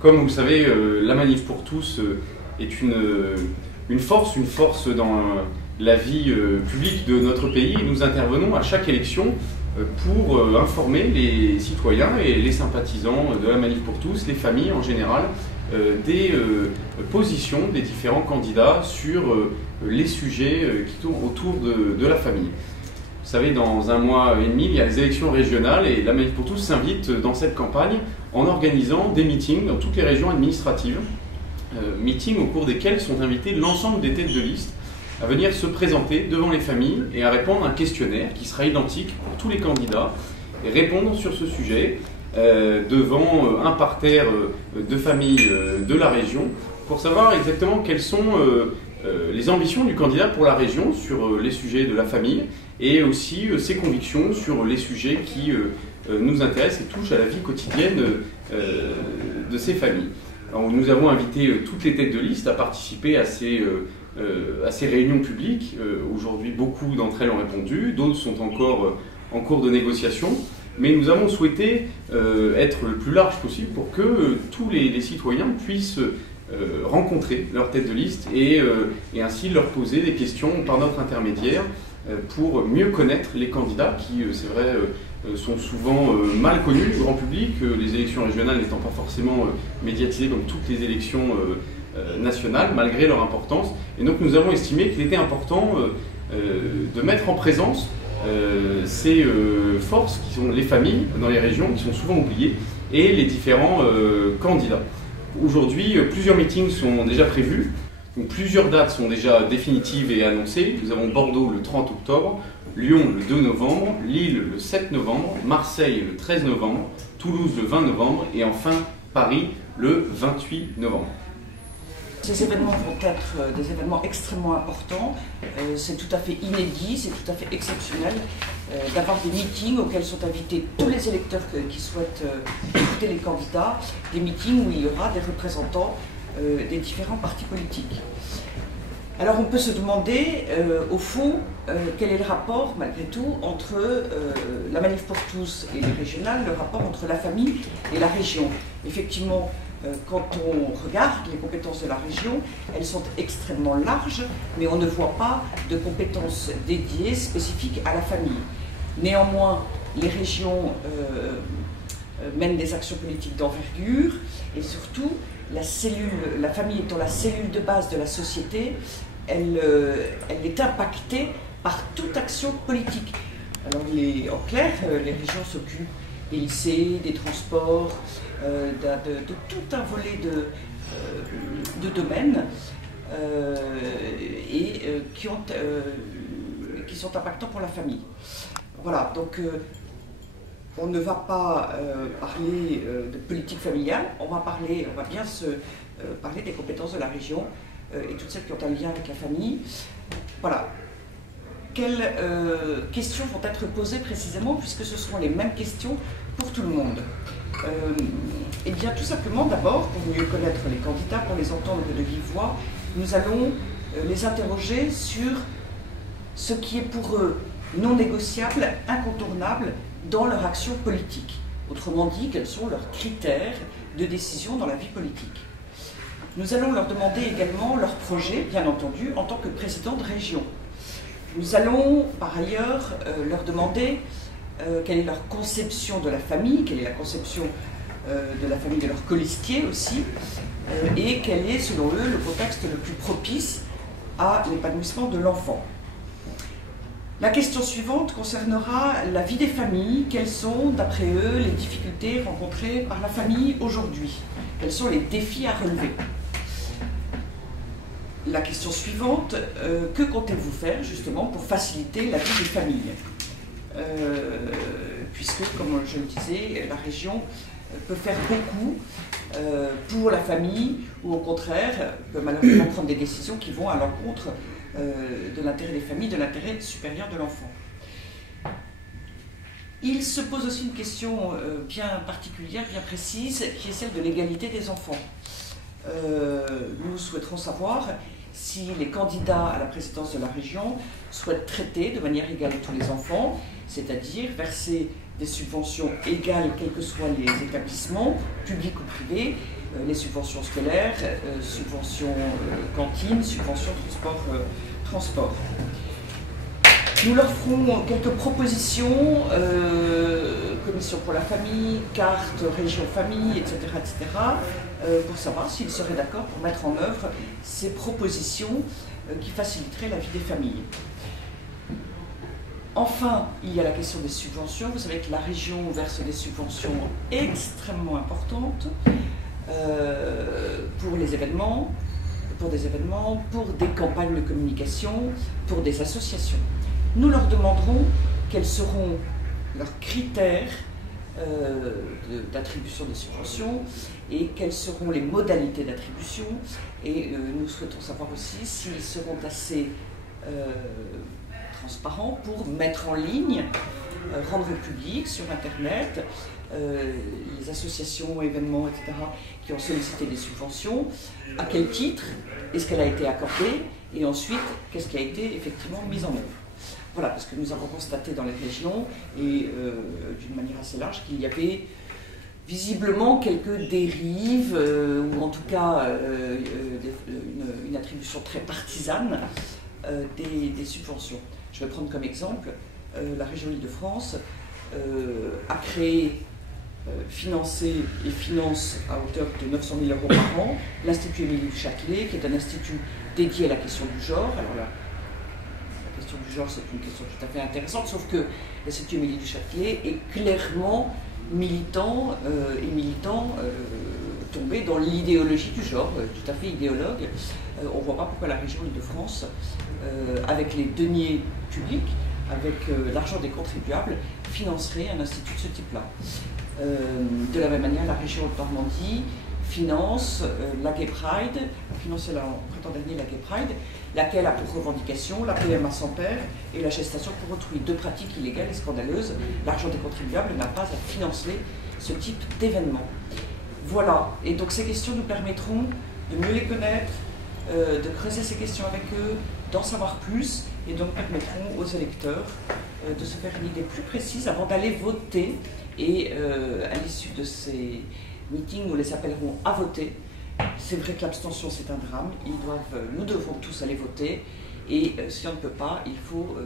Comme vous le savez, la Manif pour tous est une force dans la vie publique de notre pays. Nous intervenons à chaque élection pour informer les citoyens et les sympathisants de la Manif pour tous, les familles en général, des positions des différents candidats sur les sujets qui tournent autour de la famille. Vous savez, dans 1 mois et demi, il y a les élections régionales et la Manif pour tous s'invite dans cette campagne en organisant des meetings dans toutes les régions administratives. Meetings au cours desquels sont invités l'ensemble des têtes de liste à venir se présenter devant les familles et à répondre à un questionnaire qui sera identique pour tous les candidats et répondre sur ce sujet devant un parterre de familles de la région pour savoir exactement quelles sont les ambitions du candidat pour la région sur les sujets de la famille et aussi ses convictions sur les sujets qui nous intéressent et touchent à la vie quotidienne de ces familles. Alors, nous avons invité toutes les têtes de liste à participer à ces réunions publiques. Aujourd'hui, beaucoup d'entre elles ont répondu, d'autres sont encore en cours de négociation. Mais nous avons souhaité être le plus large possible pour que tous les citoyens puissent rencontrer leur tête de liste et ainsi leur poser des questions par notre intermédiaire pour mieux connaître les candidats qui, c'est vrai, sont souvent mal connus du grand public, les élections régionales n'étant pas forcément médiatisées comme toutes les élections nationales, malgré leur importance. Et donc nous avons estimé qu'il était important de mettre en présence ces forces qui sont les familles dans les régions, qui sont souvent oubliées, et les différents candidats. Aujourd'hui, plusieurs meetings sont déjà prévus. Donc, plusieurs dates sont déjà définitives et annoncées. Nous avons Bordeaux le 30 octobre, Lyon le 2 novembre, Lille le 7 novembre, Marseille le 13 novembre, Toulouse le 20 novembre et enfin Paris le 28 novembre. Ces événements vont être des événements extrêmement importants. C'est tout à fait inédit, c'est tout à fait exceptionnel d'avoir des meetings auxquels sont invités tous les électeurs qui souhaitent écouter les candidats, des meetings où il y aura des représentants des différents partis politiques. Alors on peut se demander, au fond, quel est le rapport, malgré tout, entre la Manif pour tous et les régionales, le rapport entre la famille et la région. Effectivement, quand on regarde les compétences de la région, elles sont extrêmement larges, mais on ne voit pas de compétences dédiées, spécifiques à la famille. Néanmoins, les régions mènent des actions politiques d'envergure et surtout, la famille étant la cellule de base de la société, elle est impactée par toute action politique. Alors, en clair, les régions s'occupent des lycées, des transports, de tout un volet de domaines qui sont impactants pour la famille. Voilà, donc on ne va pas parler de politique familiale, on va bien parler des compétences de la région et toutes celles qui ont un lien avec la famille. Voilà. Quelles questions vont être posées précisément, puisque ce seront les mêmes questions pour tout le monde? Eh bien, tout simplement, d'abord, pour mieux connaître les candidats, pour les entendre de vive voix, nous allons les interroger sur ce qui est pour eux non négociable, incontournable dans leur action politique. Autrement dit, quels sont leurs critères de décision dans la vie politique. Nous allons leur demander également leur projet, bien entendu, en tant que président de région. Nous allons, par ailleurs, leur demander quelle est leur conception de la famille, quelle est la conception de la famille de leurs colistiers aussi, et quel est, selon eux, le contexte le plus propice à l'épanouissement de l'enfant. La question suivante concernera la vie des familles. Quelles sont, d'après eux, les difficultés rencontrées par la famille aujourd'hui? Quels sont les défis à relever? La question suivante, que comptez-vous faire justement pour faciliter la vie des familles? Puisque, comme je le disais, la région peut faire beaucoup pour la famille ou au contraire peut malheureusement prendre des décisions qui vont à l'encontre de l'intérêt des familles, de l'intérêt supérieur de l'enfant. Il se pose aussi une question bien particulière, bien précise, qui est celle de l'égalité des enfants. Nous souhaiterons savoir si les candidats à la présidence de la région souhaitent traiter de manière égale tous les enfants, c'est-à-dire verser des subventions égales quels que soient les établissements, publics ou privés, les subventions scolaires, subventions cantines, subventions transport. Nous leur ferons quelques propositions, commission pour la famille, carte, région famille, etc., pour savoir s'ils seraient d'accord pour mettre en œuvre ces propositions qui faciliteraient la vie des familles. Enfin, il y a la question des subventions. Vous savez que la région verse des subventions extrêmement importantes pour les événements, pour des campagnes de communication, pour des associations. Nous leur demanderons quels seront leurs critères d'attribution des subventions et quelles seront les modalités d'attribution. Et nous souhaitons savoir aussi s'ils seront assez transparents pour mettre en ligne, rendre public sur Internet les associations, événements, etc. qui ont sollicité des subventions, à quel titre, est-ce qu'elle a été accordée, et ensuite, qu'est-ce qui a été effectivement mis en œuvre. Voilà, parce que nous avons constaté dans les régions, et d'une manière assez large, qu'il y avait visiblement quelques dérives, ou en tout cas une attribution très partisane des subventions. Je vais prendre comme exemple, la région Île-de-France a créé, financé et finance à hauteur de 900 000 € par an l'Institut Émilie du Châtelet, qui est un institut dédié à la question du genre. Alors la question du genre, c'est une question tout à fait intéressante, sauf que l'Institut Émilie du Châtelet est clairement militant tombé dans l'idéologie du genre, tout à fait idéologue. On ne voit pas pourquoi la région Île-de-France, avec les deniers publics, avec l'argent des contribuables, financerait un institut de ce type-là. De la même manière, la région de Normandie finance la Gay Pride, a financé au printemps dernier la Gay Pride, laquelle a pour revendication la PMA sans père et la gestation pour autrui, deux pratiques illégales et scandaleuses. L'argent des contribuables n'a pas à financer ce type d'événement. Voilà, et donc ces questions nous permettront de mieux les connaître, de creuser ces questions avec eux, d'en savoir plus, et donc permettront aux électeurs de se faire une idée plus précise avant d'aller voter. Et à l'issue de ces meetings, nous les appellerons à voter. C'est vrai que l'abstention, c'est un drame. Nous devons tous aller voter. Et si on ne peut pas, il faut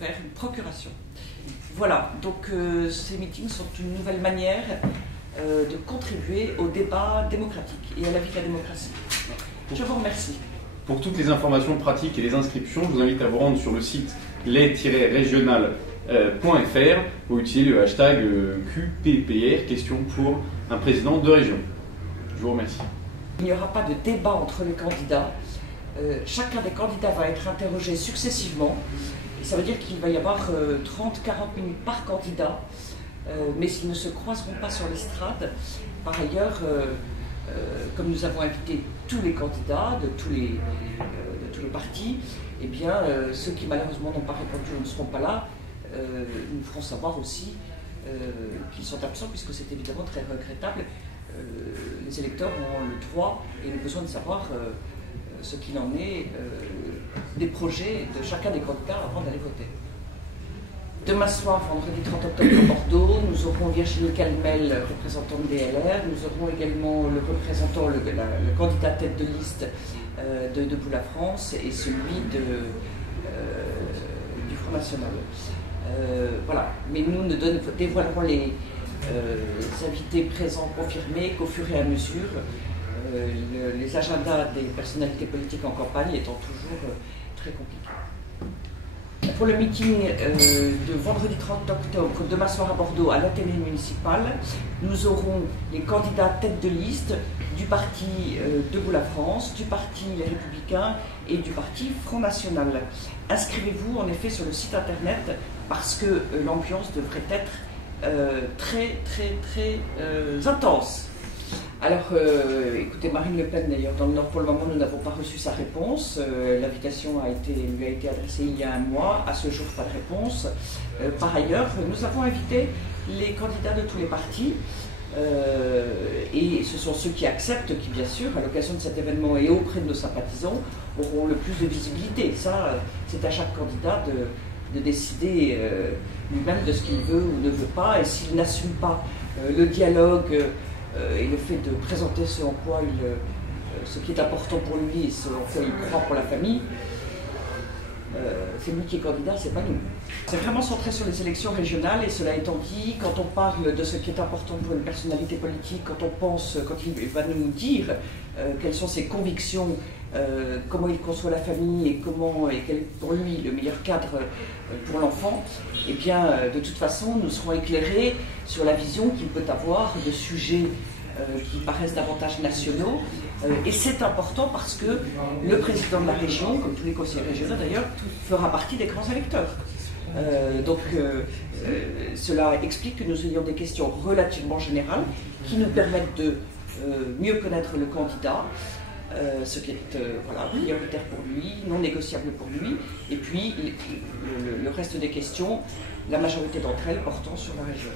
faire une procuration. Voilà, donc ces meetings sont une nouvelle manière de contribuer au débat démocratique et à la vie de la démocratie. Je vous remercie. Pour toutes les informations pratiques et les inscriptions, je vous invite à vous rendre sur le site les-régional.fr ou utiliser le hashtag QPPR, question pour un président de région. Je vous remercie. Il n'y aura pas de débat entre les candidats. Chacun des candidats va être interrogé successivement. Et ça veut dire qu'il va y avoir 30-40 minutes par candidat, mais ils ne se croiseront pas sur l'estrade. Par ailleurs, comme nous avons invité tous les candidats de tous les partis, eh bien, ceux qui malheureusement n'ont pas répondu ou ne seront pas là, nous ferons savoir aussi qu'ils sont absents, puisque c'est évidemment très regrettable. Les électeurs ont le droit et le besoin de savoir ce qu'il en est des projets de chacun des candidats avant d'aller voter. Demain soir, vendredi 30 octobre à Bordeaux, nous aurons Virginie Calmel, représentante des LR. Nous aurons également le représentant, le candidat tête de liste de Debout la France et celui du Front National. Voilà. Mais nous ne dévoilerons les invités présents confirmés qu'au fur et à mesure, les agendas des personnalités politiques en campagne étant toujours très compliqués. Pour le meeting de vendredi 30 octobre, demain soir à Bordeaux, à l'Athénée municipal, nous aurons les candidats tête de liste du parti Debout la France, du parti Les Républicains et du parti Front National. Inscrivez-vous en effet sur le site internet parce que l'ambiance devrait être très intense. Alors, écoutez, Marine Le Pen, d'ailleurs, dans le Nord, pour le moment, nous n'avons pas reçu sa réponse. L'invitation lui a été adressée il y a un mois. À ce jour, pas de réponse. Par ailleurs, nous avons invité les candidats de tous les partis. Et ce sont ceux qui acceptent, qui, bien sûr, à l'occasion de cet événement et auprès de nos sympathisants, auront le plus de visibilité. Ça, c'est à chaque candidat de décider lui-même de ce qu'il veut ou ne veut pas. Et s'il n'assume pas le dialogue et le fait de présenter ce qui est important pour lui et ce en quoi il croit pour la famille, c'est lui qui est candidat, c'est pas nous. C'est vraiment centré sur les élections régionales et cela étant dit, quand on parle de ce qui est important pour une personnalité politique, quand il va nous dire quelles sont ses convictions, comment il conçoit la famille et quel est pour lui le meilleur cadre pour l'enfant, eh bien de toute façon nous serons éclairés sur la vision qu'il peut avoir de sujets qui paraissent davantage nationaux. Et c'est important parce que le président de la région, comme tous les conseillers régionaux d'ailleurs, fera partie des grands électeurs. Cela explique que nous ayons des questions relativement générales qui nous permettent de mieux connaître le candidat, ce qui est prioritaire pour lui, non négociable pour lui, et puis le reste des questions, la majorité d'entre elles portant sur la région.